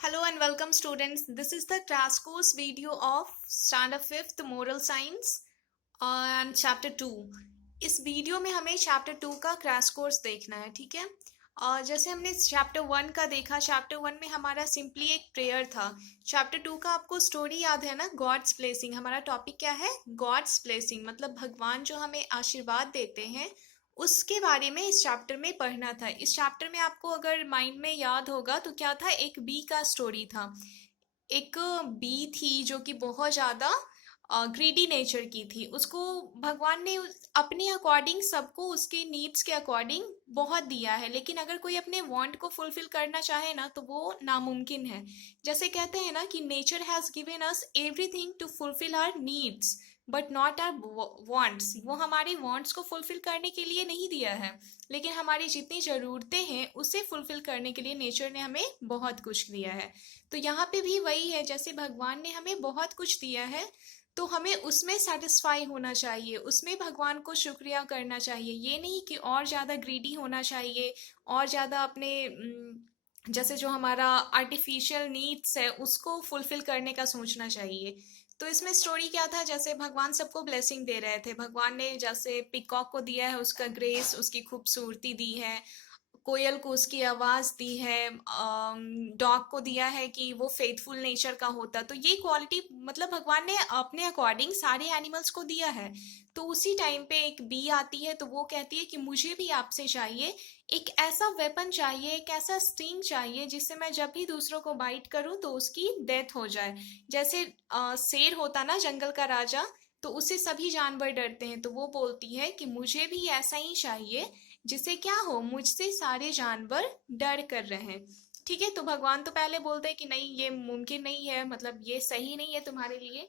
Hello and welcome students. This is the crash course video of standard 5th moral science and chapter 2. इस video में हमें chapter 2 का crash course देखना है, ठीक है। और जैसे हमने चैप्टर 1 का देखा, चैप्टर 1 में हमारा सिंपली एक प्रेयर था। चैप्टर 2 का आपको स्टोरी याद है ना, गॉड्स ब्लेसिंग। हमारा टॉपिक क्या है? गॉड्स ब्लेसिंग, मतलब भगवान जो हमें आशीर्वाद देते हैं उसके बारे में इस चैप्टर में पढ़ना था। इस चैप्टर में आपको अगर माइंड में याद होगा तो क्या था, एक बी का स्टोरी था। एक बी थी जो कि बहुत ज़्यादा ग्रीडी नेचर की थी। उसको भगवान ने अपने अकॉर्डिंग सबको उसके नीड्स के अकॉर्डिंग बहुत दिया है, लेकिन अगर कोई अपने वांट को फुलफिल करना चाहे ना तो वो नामुमकिन है। जैसे कहते हैं ना कि nature has given us everything to fulfil our needs but not our wants. वो हमारे वांट्स को फुलफिल करने के लिए नहीं दिया है, लेकिन हमारी जितनी ज़रूरतें हैं उसे फुलफिल करने के लिए नेचर ने हमें बहुत कुछ दिया है। तो यहाँ पे भी वही है, जैसे भगवान ने हमें बहुत कुछ दिया है तो हमें उसमें सेटिस्फाई होना चाहिए, उसमें भगवान को शुक्रिया करना चाहिए। ये नहीं कि और ज़्यादा ग्रीडी होना चाहिए और ज़्यादा अपने जैसे जो हमारा आर्टिफिशियल नीड्स है उसको फुलफिल करने का सोचना चाहिए। तो इसमें स्टोरी क्या था, जैसे भगवान सबको ब्लेसिंग दे रहे थे। भगवान ने जैसे पिकॉक को दिया है उसका ग्रेस, उसकी खूबसूरती दी है। कोयल को उसकी आवाज़ दी है। डॉग को दिया है कि वो फेथफुल नेचर का होता। तो ये क्वालिटी मतलब भगवान ने अपने अकॉर्डिंग सारे एनिमल्स को दिया है। तो उसी टाइम पे एक बी आती है तो वो कहती है कि मुझे भी आपसे चाहिए एक ऐसा वेपन चाहिए, एक ऐसा स्टिंग चाहिए जिससे मैं जब भी दूसरों को बाइट करूं तो उसकी डेथ हो जाए। जैसे शेर होता ना जंगल का राजा, तो उससे सभी जानवर डरते हैं। तो वो बोलती है कि मुझे भी ऐसा ही चाहिए जिससे क्या हो, मुझसे सारे जानवर डर कर रहे हैं। ठीक है, तो भगवान तो पहले बोलते हैं कि नहीं ये मुमकिन नहीं है, मतलब ये सही नहीं है तुम्हारे लिए।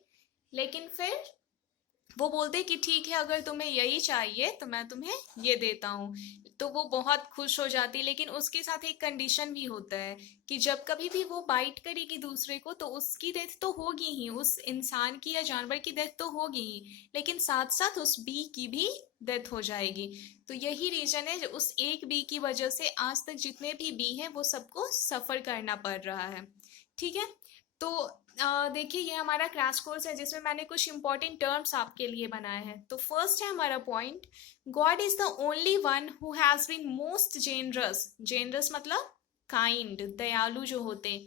लेकिन फिर वो बोलते कि ठीक है, अगर तुम्हें यही चाहिए तो मैं तुम्हें ये देता हूँ। तो वो बहुत खुश हो जाती, लेकिन उसके साथ एक कंडीशन भी होता है कि जब कभी भी वो बाइट करेगी दूसरे को तो उसकी डेथ तो होगी ही, उस इंसान की या जानवर की डेथ तो होगी ही, लेकिन साथ साथ उस बी की भी डेथ हो जाएगी। तो यही रीजन है, उस एक बी की वजह से आज तक जितने भी बी हैं वो सबको सफ़र करना पड़ रहा है। ठीक है, तो देखिए ये हमारा क्रैश कोर्स है जिसमें मैंने कुछ इंपॉर्टेंट टर्म्स आपके लिए बनाए हैं। तो फर्स्ट है हमारा point, God is the only one who has been most generous. Generous मतलब काइंड, दयालु जो होते।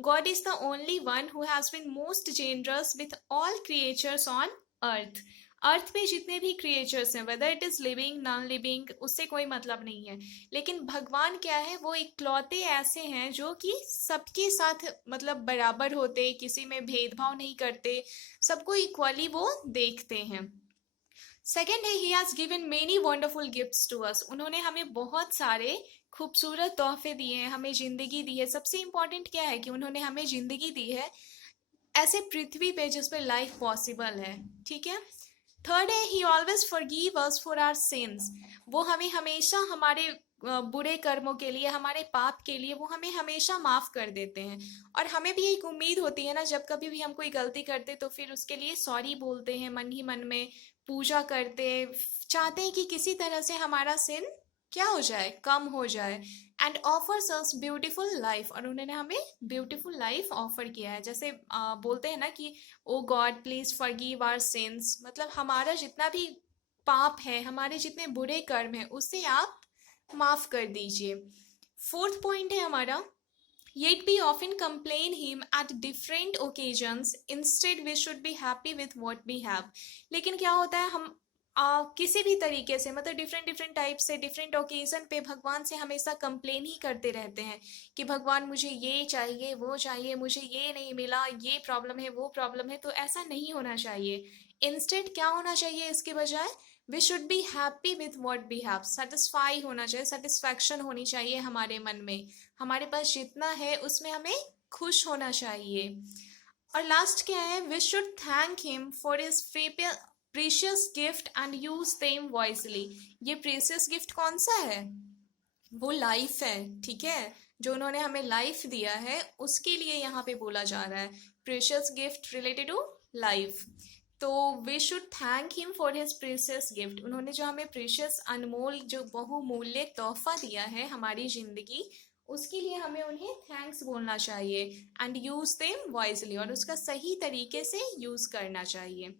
God is the only one who has been most generous with all creatures on earth. Earth पे जितने भी क्रिएचर्स हैं, whether it is living non living, उससे कोई मतलब नहीं है। लेकिन भगवान क्या है, वो इकलौते ऐसे हैं जो कि सबके साथ मतलब बराबर होते, किसी में भेदभाव नहीं करते, सबको इक्वली वो देखते हैं। सेकेंड है, he has given many wonderful gifts to us. उन्होंने हमें बहुत सारे खूबसूरत तोहफे दिए हैं, हमें ज़िंदगी दी है। सबसे इम्पोर्टेंट क्या है कि उन्होंने हमें ज़िंदगी दी है ऐसे पृथ्वी पे जिस पे लाइफ पॉसिबल है। ठीक है, थर्ड है, he always forgive us for our sins. वो हमें हमेशा हमारे बुरे कर्मों के लिए, हमारे पाप के लिए वो हमें हमेशा माफ़ कर देते हैं। और हमें भी एक उम्मीद होती है ना, जब कभी भी हम कोई गलती करते तो फिर उसके लिए सॉरी बोलते हैं मन ही मन में, पूजा करते, चाहते हैं कि किसी तरह से हमारा सिन क्या हो जाए, कम हो जाए। And offers us beautiful life, और उन्होंने हमें ब्यूटीफुल लाइफ ऑफर किया है। जैसे बोलते हैं ना कि oh God please forgive our sins, मतलब हमारा जितना भी पाप है, हमारे जितने बुरे कर्म हैं उससे आप माफ कर दीजिए। फोर्थ पॉइंट है हमारा, yet we often complain him at different occasions, instead we should be happy with what we have। लेकिन क्या होता है, हम किसी भी तरीके से मतलब डिफरेंट डिफरेंट टाइप से डिफरेंट ओकेजन पे भगवान से हमेशा कंप्लेन ही करते रहते हैं कि भगवान मुझे ये चाहिए वो चाहिए, मुझे ये नहीं मिला, ये प्रॉब्लम है वो प्रॉब्लम है। तो ऐसा नहीं होना चाहिए। इंस्टेड क्या होना चाहिए इसके बजाय, we should be happy with what we have. Satisfy होना चाहिए, सेटिस्फैक्शन होनी चाहिए हमारे मन में, हमारे पास जितना है उसमें हमें खुश होना चाहिए। और लास्ट क्या है, we should thank him for his precious gift and use them wisely. ये प्रीशियस गिफ्ट कौन सा है, वो लाइफ है। ठीक है, जो उन्होंने हमें लाइफ दिया है उसके लिए यहाँ पे बोला जा रहा है, precious gift related to life. तो we should thank him for his precious gift. उन्होंने जो हमें प्रीशियस अनमोल जो बहुमूल्य तोहफा दिया है हमारी ज़िंदगी, उसके लिए हमें उन्हें थैंक्स बोलना चाहिए एंड यूज देम वाइजली, और उसका सही तरीके से यूज करना चाहिए।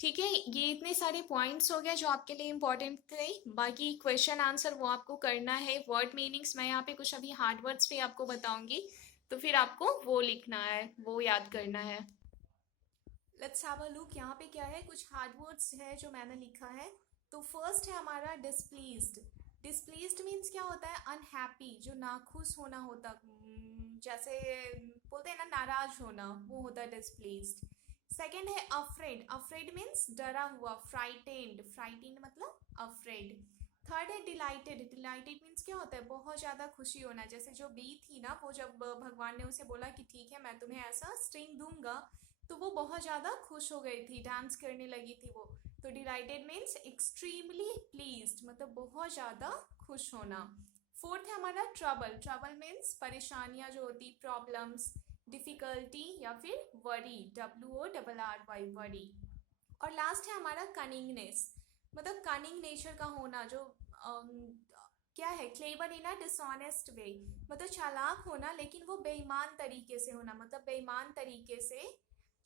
ठीक है, ये इतने सारे पॉइंट्स हो गए जो आपके लिए इंपॉर्टेंट थे। बाकी क्वेश्चन आंसर वो आपको करना है। वर्ड मीनिंग्स मैं यहाँ पे कुछ अभी हार्ड वर्ड्स भी आपको बताऊंगी, तो फिर आपको वो लिखना है, वो याद करना है। लेट्स हैव अ लुक, यहाँ पे क्या है, कुछ हार्ड वर्ड्स है जो मैंने लिखा है। तो फर्स्ट है हमारा डिसप्लीज्ड। डिसप्लीज्ड मीन्स क्या होता है, अनहैप्पी, जो नाखुश होना होता, जैसे बोलते हैं ना नाराज होना, वो होता है डिसप्लीज्ड। सेकेंड है अफ्रेड। अफ्रेड मीन्स डरा हुआ, फ्राइटेंड। फ्राइटेंड मतलब अफ्रेड। थर्ड है डिलाइटेड। डिलाइटेड मीन्स क्या होता है, बहुत ज़्यादा खुशी होना। जैसे जो बी थी ना, वो जब भगवान ने उसे बोला कि ठीक है मैं तुम्हें ऐसा स्ट्रिंग दूंगा, तो वो बहुत ज़्यादा खुश हो गई थी, डांस करने लगी थी वो। तो डिलाइटेड मीन्स एक्सट्रीमली प्लीज्ड, मतलब बहुत ज़्यादा खुश होना। फोर्थ है हमारा ट्रबल। ट्रबल मीन्स परेशानियाँ जो होती, प्रॉब्लम्स, डिफिकल्टी या फिर वरी, WORRY, वरी। और लास्ट है हमारा कनिंगनेस, मतलब कनिंग नेचर का होना, जो क्या है, क्लेवर इन अ डिसऑनेस्ट वे, मतलब चालाक होना लेकिन वो बेईमान तरीके से होना, मतलब बेईमान तरीके से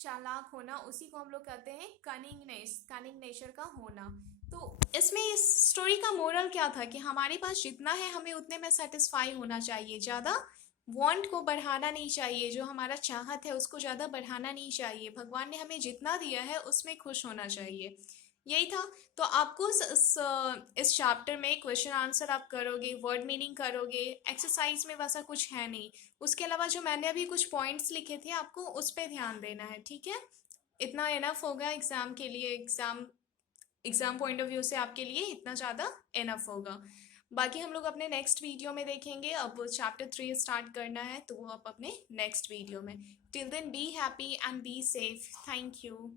चालाक होना, उसी को हम लोग कहते हैं कनिंगनेस, कनिंग नेचर का होना। तो इसमें इस स्टोरी का मोरल क्या था कि हमारे पास जितना है हमें उतने में सेटिस्फाई होना चाहिए, ज़्यादा वांट को बढ़ाना नहीं चाहिए, जो हमारा चाहत है उसको ज़्यादा बढ़ाना नहीं चाहिए। भगवान ने हमें जितना दिया है उसमें खुश होना चाहिए, यही था। तो आपको इस चैप्टर में क्वेश्चन आंसर आप करोगे, वर्ड मीनिंग करोगे, एक्सरसाइज में वैसा कुछ है नहीं। उसके अलावा जो मैंने अभी कुछ पॉइंट्स लिखे थे आपको उस पर ध्यान देना है, ठीक है। इतना इनफ होगा एग्जाम के लिए, एग्जाम पॉइंट ऑफ व्यू से आपके लिए इतना ज़्यादा इनफ होगा। बाकी हम लोग अपने नेक्स्ट वीडियो में देखेंगे। अब चैप्टर 3 स्टार्ट करना है, तो वो आप अपने नेक्स्ट वीडियो में। Till then be happy and be safe. Thank you.